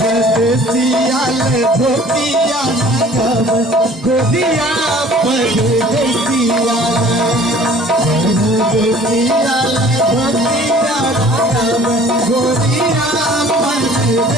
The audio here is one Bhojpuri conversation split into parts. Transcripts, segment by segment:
परदेसियाल धोतिया नगम गोदिया परदेसियाल परदेसियाल धोतिया नगम गोदिया परदेसियाल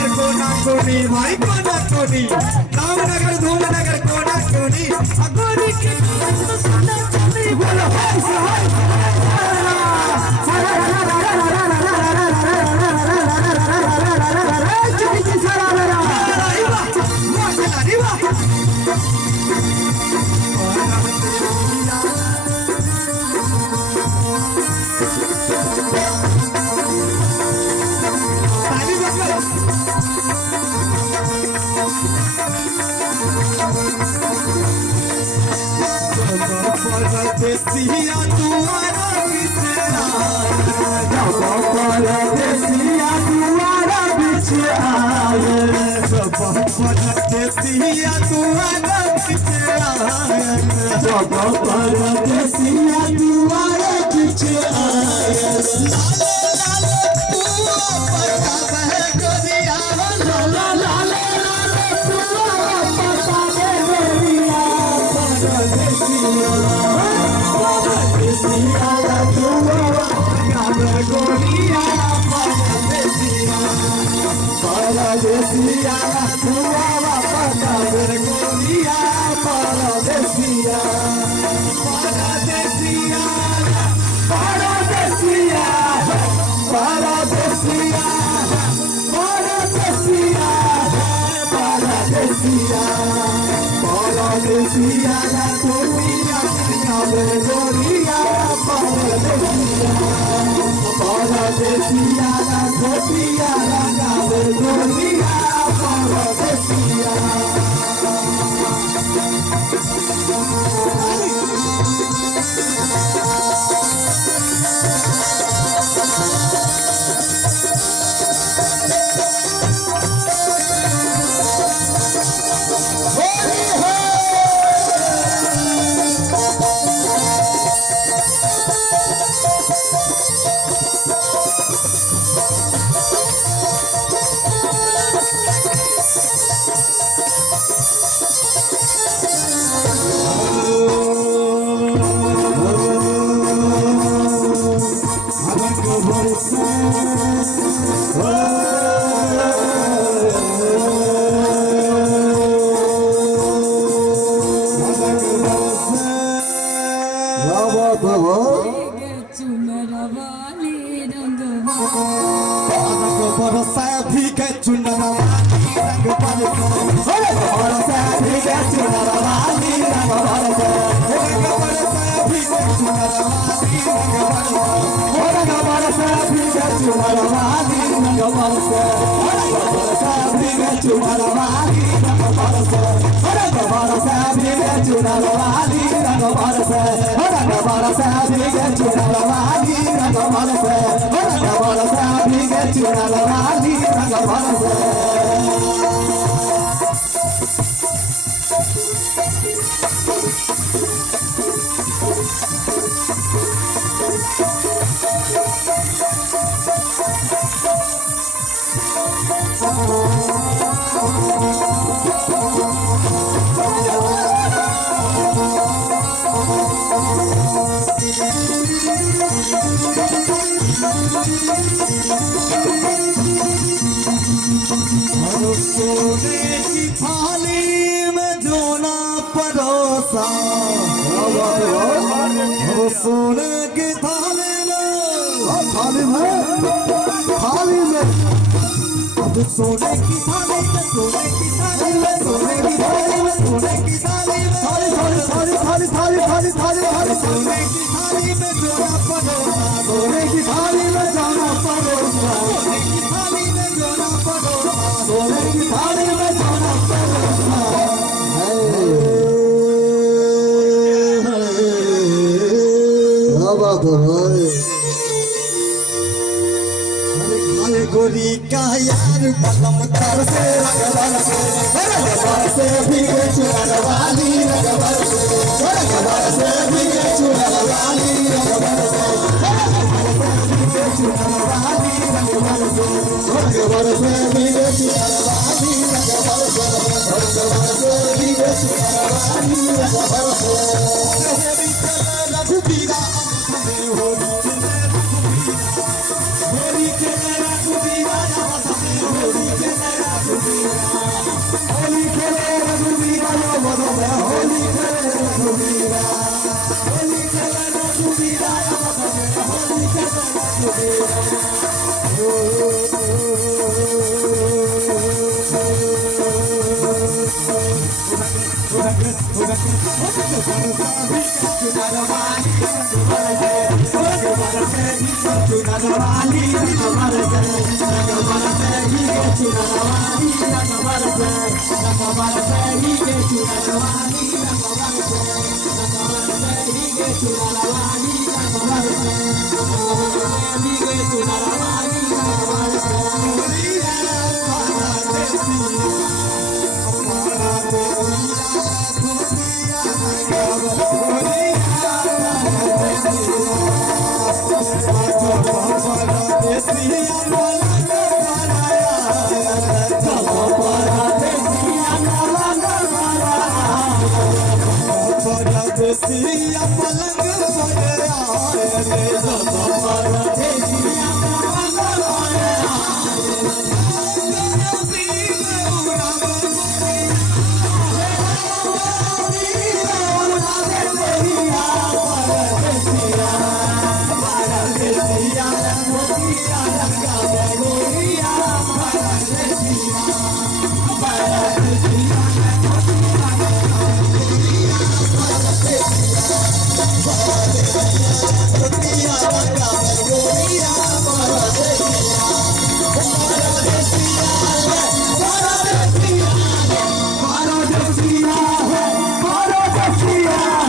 भाई कोना कोनी रामनगर धूमनगर कोना कोनी अगोनी के सोना चांदी बोलो हाय हाय परदेसिया दुआरा बिछड़ा परदेसिया दुआरा बिछड़ा परदेसिया दुआरा बिछड़ा परदेसिया दुआरा बिछड़ा चुनरवाली रंगवा बरसा भीगे चुनरवाली रंग बरसा बरसा भीगे चुनरवाली रंग बरसा बरसा भीगे चुनरवाली रंग बरसा भीगे चुनरवाली रंग बरसा बरसा भीगे चुनरवाली रंग बरसा बरसा भीगे चुनरवाली रंग बरसा बरसा भीगे चुनरवाली रंग बरसा बरसा भीगे चुनरवाली रंग बरसा सोने की थाली में जोना परोसा सोने की थाली में अब सोने की थाली में सोने की थाली में सोने की थाली में सोने की थाली में सोने की थाली में जोना परोसा सोने की थाली में जोना परोसा सोने की थाली में जोना परोसा सोने की थाली में जोना परोसा गोरी का यार बलम तर से रगबर से भीगे चुनरवाली रगबर से भीगे चुनरवाली रगबर से भीगे चुनरवाली रगबर से भीगे चुनरवाली रगबर से भीगे चुनरवाली रगबर से रघुबीरा होली के रघुबीरा होली के रघुबीरा होली के रघुबीरा होली के रघुबीरा होली के देसिया पलंग पर आए रे जमाना देसिया पलंग पर आए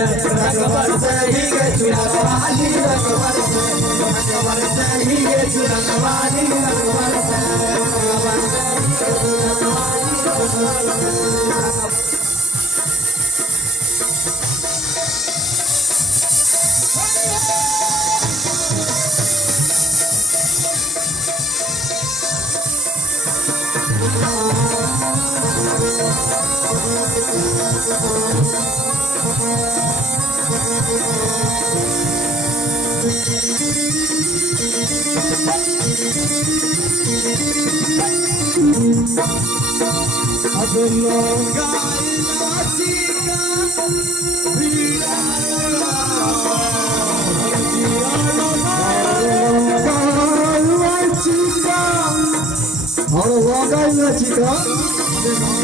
रंग बरसे ही के चुनर वाली रंग बरसे ही के चुनर वाली रंग बरसे अब लोग और वागाई ना चिका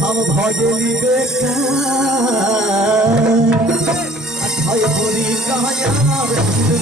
हम भगेली बेटा अठाई बोली कहा